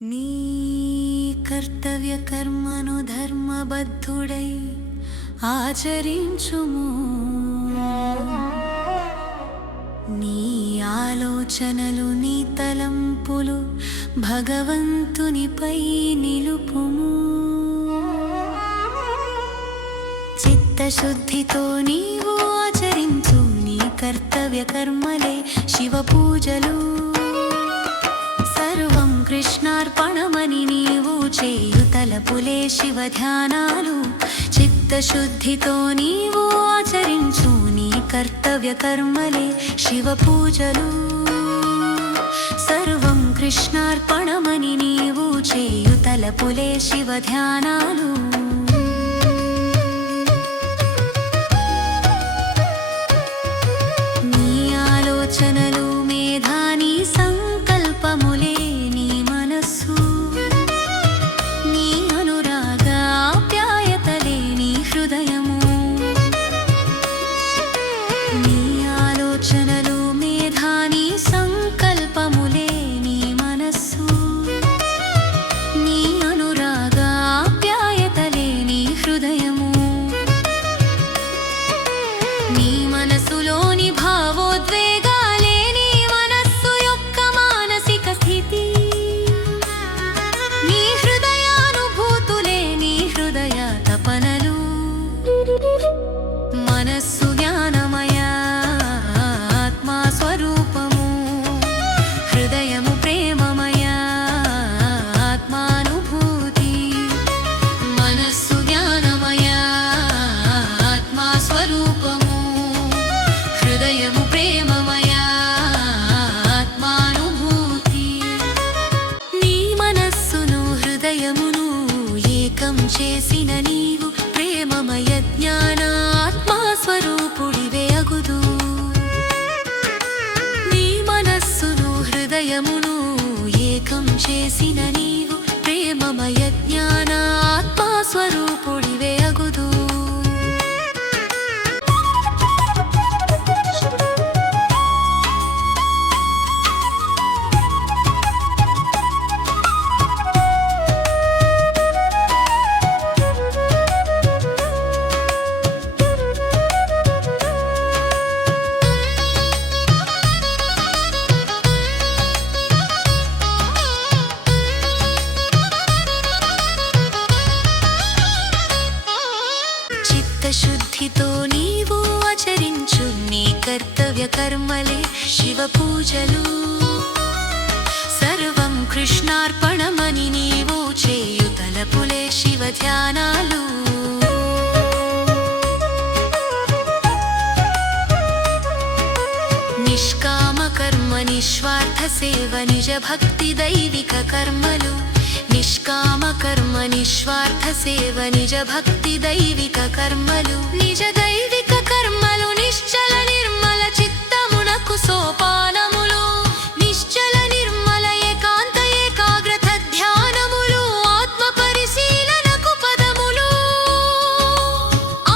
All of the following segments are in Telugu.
నీ కర్తవ్య కర్మను ధర్మబద్ధుడై ఆచరించుము. నీ ఆలోచనలు నీ తలంపులు భగవంతునిపై నిలుపుము. చిత్తశుద్ధితో నీవు ఆచరించు నీ కర్తవ్య కర్మలే శివ పూజలు. సర్వం కృష్ణార్పణమని నీవు చేయు తలపులే శివ ధ్యానాలు. చిత్తశుద్ధితో నీవు ఆచరించు నీ కర్తవ్య కర్మలే శివ పూజలు. సర్వం కృష్ణార్పణమని నీవు చేయు తలపులే శివ ధ్యానాలు. నీ ఆలోచనలు మేధా నీ సంకల్పములే నీ మనస్సు. నీ అనురాగ ఆప్యాయతలే నీ హృదయము. నీ ఆలోచనలు మేధా నీ సంకల్పములే నీ మనస్సు. నీ అనురాగ ఆప్యాయతలే నీ హృదయము. నీ మనసులోని భావోద్వేగాలే నీ మనస్సు యొక్క మానసిక స్థితి. నీ హృదయానుభూతులే నీ హృదయ తపనలు. మనస్సు జ్ఞానమయ ఆత్మా స్వరూపము. హృదయము ప్రేమమయ ఆత్మానుభూతి. మనస్సు జ్ఞానమయ ఆత్మా స్వరూపము. హృదయము ప్రేమమయ ఆత్మానుభూతి. నీ మనస్సును హృదయమును ఏకం చేసిన నీవు ప్రేమమయ జ్ఞాన ఆత్మా స్వరూపుడివే అగుదు. నీ మనస్సును హృదయమును ఏకం చేసిన నీవు ప్రేమమయ జ్ఞాన ఆత్మా స్వరూపుడివే అగుదు. చిత్తశుద్ధితో నీవు ఆచరించు నీ కర్తవ్య కర్మలే శివ పూజలు. సర్వం కృష్ణార్పణమని నీవు చేయు తలపులే శివ ధ్యానాలు. నిష్కామ కర్మ నిస్వార్థ సేవ నిజ భక్తి దైవిక కర్మలు. నిష్కామ కర్మ నిస్వార్థ సేవ నిజ భక్తి దైవిక కర్మలు. నిజ దైవిక కర్మలు నిశ్చల నిర్మల చిత్తమునకు సోపానములు. నిశ్చల నిర్మల ఏకాంత ఏకాగ్రత ధ్యానములు. ఆత్మ పరిశీలనకు పదములు.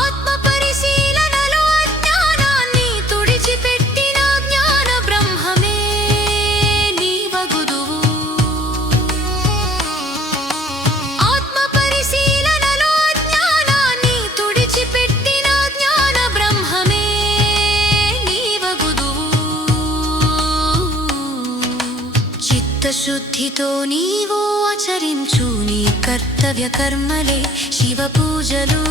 ఆత్మ పరిశీలనలో అజ్ఞానాన్ని తుడిచిపెట్టిన జ్ఞాన బ్రహ్మమే నీవగుదువు. ఆత్మ పరిశీలనలో అజ్ఞానాన్ని తుడిచిపెట్టిన జ్ఞాన బ్రహ్మమే నీవగుదువు. చిత్తశుద్ధితో నీవు ఆచరించు నీ కర్తవ్య కర్మలే శివ పూజలు.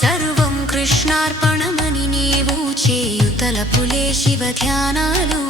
సర్వం కృష్ణార్పణమని నీవు చేయు తలపులే శివ ధ్యానాలు.